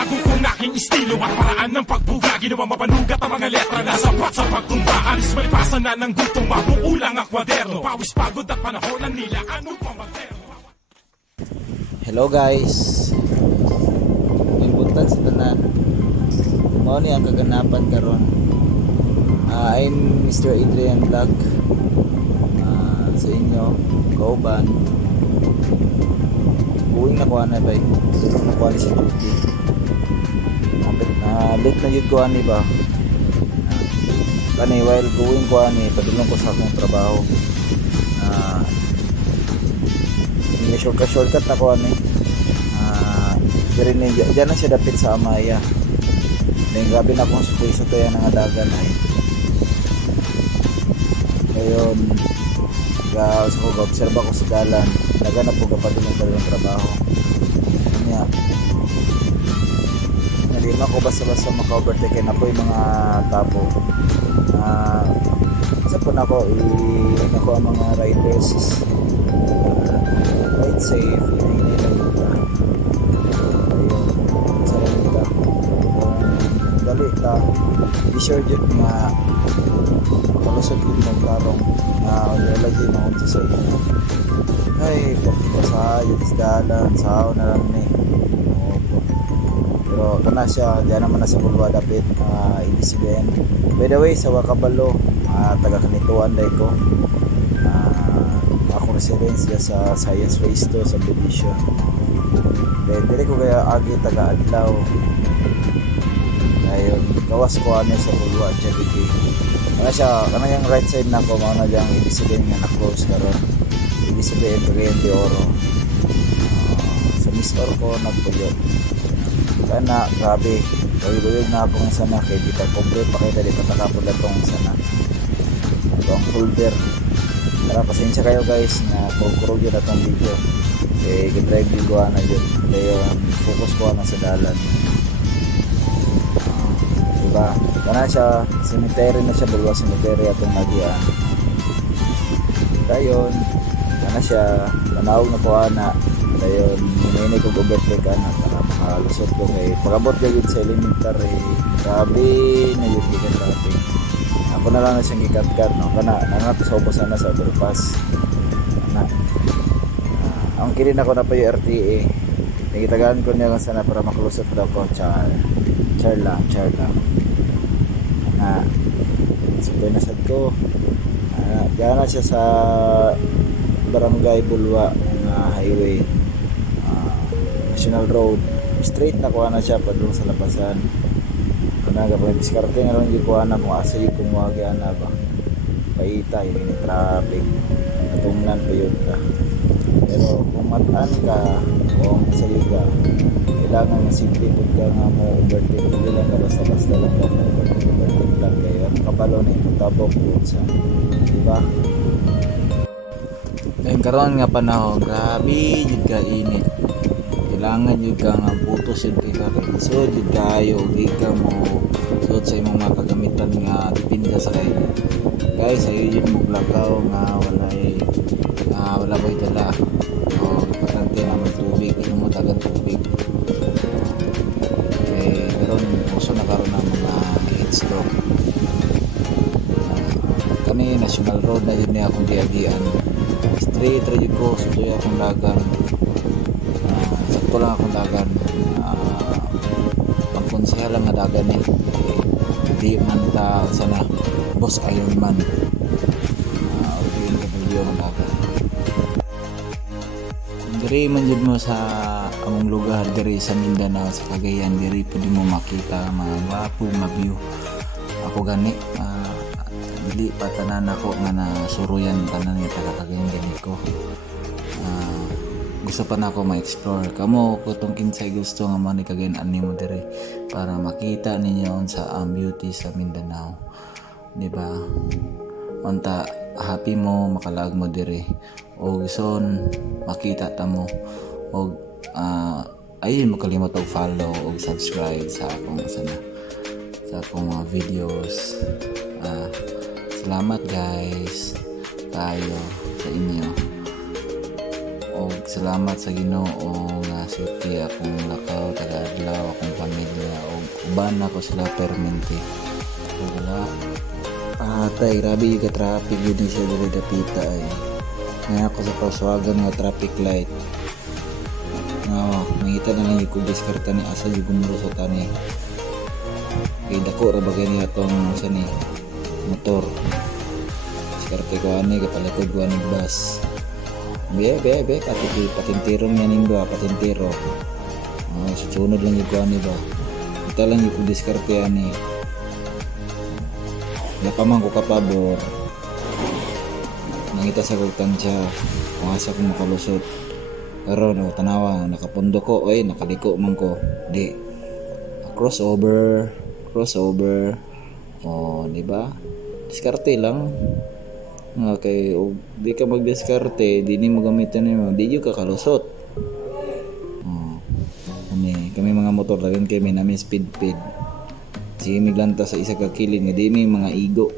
Binago kong aking estilo at paraan ng pagbuga. Ginawa mapanugat ang mga letra na sapat sa pagtumba. Alis malipasan na ng gutong mabuo lang ang kwaderno. Pawis pagod at panahon ng nila, ano pang magterno. Hello guys, yung buntag sa tanan mao ni ang kaganapan karon. I'm Mr. Adrian Vlog, sa inyo kauban. Uwing nakuha na ba? Tulong nakuha ni si duty. Late na yun kuha ni ba? Kani while going kuha ni padulong ko sa akong trabaho. Shortcut na kuha ni. Diyan na siya dapit sa Amaya. Then grabe na akong supoy sa kaya ng adagan ay. Ngayon, observe ako sa dalan. Naganap po kapatid ng trabaho. Kanya, nalima ko basta-basta maka-overtake na po yung mga tapo. Isa po na ako ako ang mga riders ride safe, hinihinay lang ito. Ayun, sarang ito. Dali ito. Be sure dyan nga makalusog din mong karong lagi na kung sa inyo. Ay, pasayo, isdalan, sao na lang ni. Pero ito na siya, diyan naman na sa Bulwa dapit, ibisigayan. By the way, sa Wakabalo, taga Kanituan day ko. Ako residensya sa Science Race 2 subdivision. Then, dili ko kaya agi taga Adlaw. Ayun, gawas ko ano sa Bulwa, Chavite. Ano siya, kanang right side na ko, mga na diyang ibisigayan nga na-close karon. Ibisigayan Cagayan de Oro. Sa Mistor ko, nagpuyo. Kaya na, grabe. Buyog na ako ng sana. Kaya di pa complete pa kayo dali patakapod na itong sana. Ito ang folder. Tara, pasensya kayo guys na kurog yun na itong video. Eh, gandrive yung gawa na yun. Kaya focus ko na sa dalan. Diba? Kana siya, cemetery na siya, Bulwa cemetery atong nagyan. Dayon, kana siya, tanawag na po ana. Dayon, hinay ko overtake ana para makalusot ko kay pagabot gyud sa elementary. Grabe na yun gikan traffic. Ako na lang na siyang gikat-kat no. Kana nangato sa ubos na sa overpass. Ana. Ang kilin ako na pa yung RTA. Nagitagaan ko niya sana para makalusot daw ko. Char lang. Sabay na sad ko. Diyan na siya sa Barangay Bulwa na highway, National Road. Straight na kuha na siya padulong sa labasan. Kanaga pa diskarte nga lang yung kuha na kung asa yung kumwagi na ba. Paita yung traffic. Natungnan pa yun ka. Pero kung mataan ka, kung sa yuga, kailangan na simple po ka nga mo overtake. Hindi lang ka basta-basta lang ka mo overtake lang kayo. Kapalo na yung tabok po sa, diba? Ngayon karoon nga panahon, grabe yun ka init. Kailangan yun ka nga putos yun kay kakalisod yun kayo. Di ka mo suot sa imong mga kagamitan nga dipinda sa kayo. Guys, ayun yun mo blakaw nga wala ba itala. Importante na may tubig, yun mo tagang tubig. Karoon, puso na karoon ng mga heat stroke. Kami, National Road na yun niya akong diagian. Straight radyo ko, sutoy akong lagan. Sakto lang akong lagan. Pangkonseha lang nga dagan eh. Hindi man ta sana boss ayon man. OPNW ang dagan. Diri man jud mo sa among lugar diri sa Mindanao sa Cagayan, diri pwede mo makita mga gwapo nga view. Ako gani dili pa tanan ako nga nasuruyan tanan ni taga Cagayan gani ko. Gusto pa na ako ma-explore. Kamo ko tong kinsay gusto nga man ni Cagayan ani mo diri para makita ninyo sa beauty sa Mindanao. Di ba? Unta happy mo makalag mo diri o gison makita ta mo o ayun mo kalimot og follow o subscribe sa akong sa akong mga videos. Salamat guys tayo sa inyo o salamat sa Ginoo nga safety akong lakaw taga adlaw akong pamilya ban ako sila permente. Wala. Tay, grabe yung ka-traffic yun siya dali dapita ay. Ngayon ako sa paswagan nga traffic light. Mangita na lang yung kung diskarta ni asa yung gumuro sa tani. Kaya dako ra bagay niya itong ni motor. Diskarte ko ani, kapalikod ko ani bus. Be, patintirong yan yung ba, patintiro. Susunod lang yung ko ani ba. Kita lang yung kung diskarte ani. Napaman ko kapabor. Nangita sa kagtansya. Masa ko makalusot. Pero no, tanawa, nakapundo ko. Ay, nakaliko man ko. Di. Crossover. Di ba? Diskarte lang. Okay, di ka magdiskarte, di ni mo gamitan mo. Di yung kakalusot. Kami mga motor, lagyan kami namin speed. Sige miglanta sa isa ka kilid nga di may mga igo.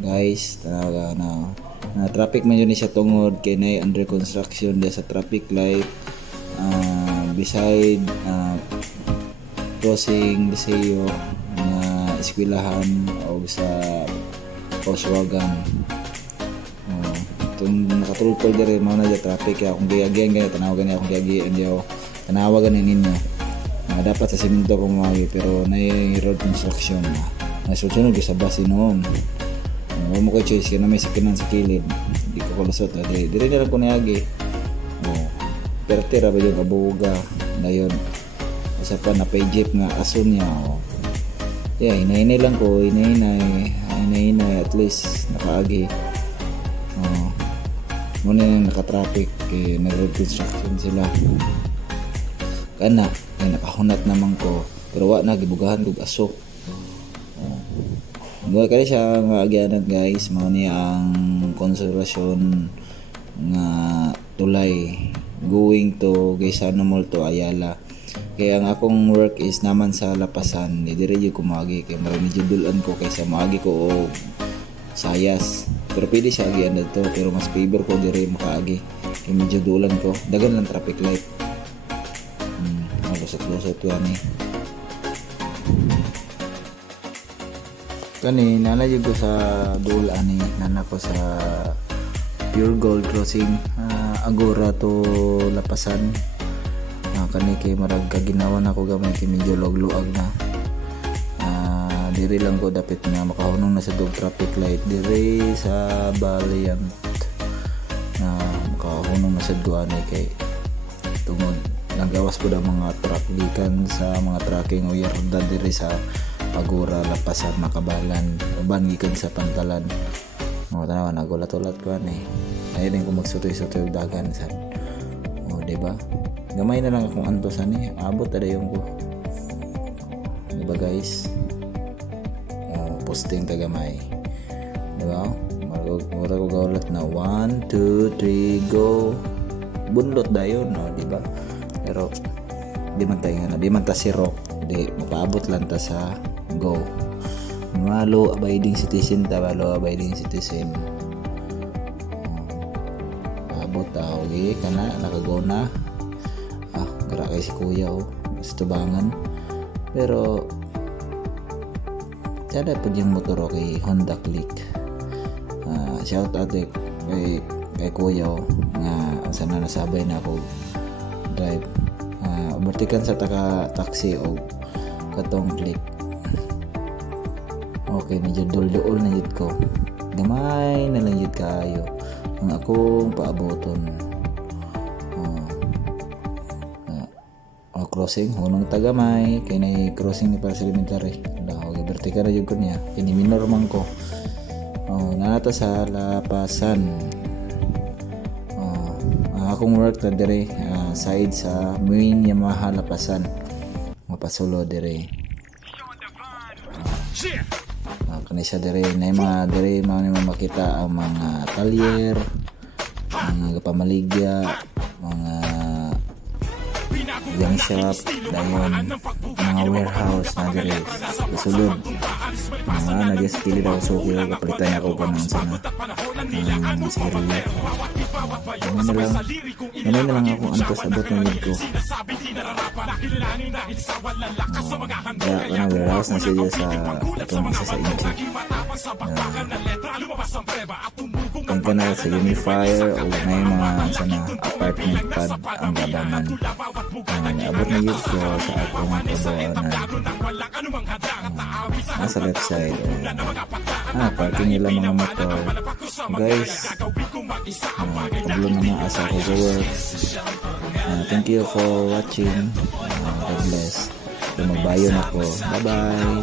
Guys, talaga na traffic man yun siya tungod kay na under construction dia sa traffic light. Beside crossing disayo na eskwelahan o sa Paswagan. Itong nakatrulpol dire mao na dia traffic kaya kung gayagyan ganyan tanawagan niya akong gayagyan diyo tanawagan ninyo. Dapat sa simento kung mawagi pero na road construction na susunod sa bus noon. Huwag mo ko choice kaya na may sakinan sa kilid hindi ko kulusot dire na lang ko niyagi. Pero tira ba yung abuga na yun isa pa na pay jeep nga aso niya. Hinay lang ko hinay at least nakaagi. Muna yung nakatraffic kaya nag-road construction sila kana ay nakahunat naman ko pero wa na gibugahan kog aso. Kaya siya nga agyanan guys mao ni ang konservasyon nga tulay going to Gaisano Mall to Ayala. Kaya ang akong work is naman sa Lapasan ni dire yung kumagi kay medyo dulan ko kaysa maagi ko og Sayas pero pwede siya agyan dito pero mas favor ko dire makaagi kay medyo dulan ko dagan lang traffic light. Lusot yan kanina na ko sa dul ani nana ko sa Pure Gold Crossing Agora to Lapasan. Kani kay marag kaginawa na ko gamay kay medyo log-luag na. Diri lang ko dapat na makahunong na sa dog traffic light diri sa Valiant makahunong na sa duani kay tungod nagawas po ang mga truck gikan sa mga tracking o yarda diri sa Agora Lapasan Makabalan uban gikan sa Pantalan. Tanawa nagulat-ulat ko ani. Ayun ko magsutoy-sutoy og dagan sa. Diba? Gamay na lang akong antos ani. Abot ta dayon ko. Diba guys? Posting ta gamay. Diba? Mura ko gaulat na 1 2 3 go. Bunlot dayon diba? Pero di man ta zero di mapaabot lang ta sa go law abiding citizen abot ta okay kana nakago na gara kay si kuya sa tubangan pero sada po yung motor kay Honda Click. Shout out kay kuya nga sana nasabay na ako drive bertikan sa taxi o katong Click. Okay, medyo dul-duol na yun ko gamay na lang yun kayo ang akong paaboton. Crossing hunong tagamay kay na crossing ni para sa elementary okay, bertikan na yun ko niya kiniminor man ko nata sa Lapasan. Akong work na dire side sa main Yamaha Lapasan mapasulo dire kani siya dire na mga dire makita ang mga talyer mga pamaligya mga young shop, dayon mga warehouse na diri sa sulod. Na diya sa kilid ako suki ko kapalitan ako ganang sana sigarilyo. Ganun na lang ako antos abot ng lid ko. Kaya ka na warehouse na siya sa itong isa sa inche. Thank ka na sa Unifier o na yung mga sana apartment pad ang gabaman. Abot na yun ko sa akong kabawanan. Nasa left side. Parking nila mga motor. Guys, paglo na mga asa ko sa work. Thank you for watching. God bless. Magbayon ako. Bye-bye.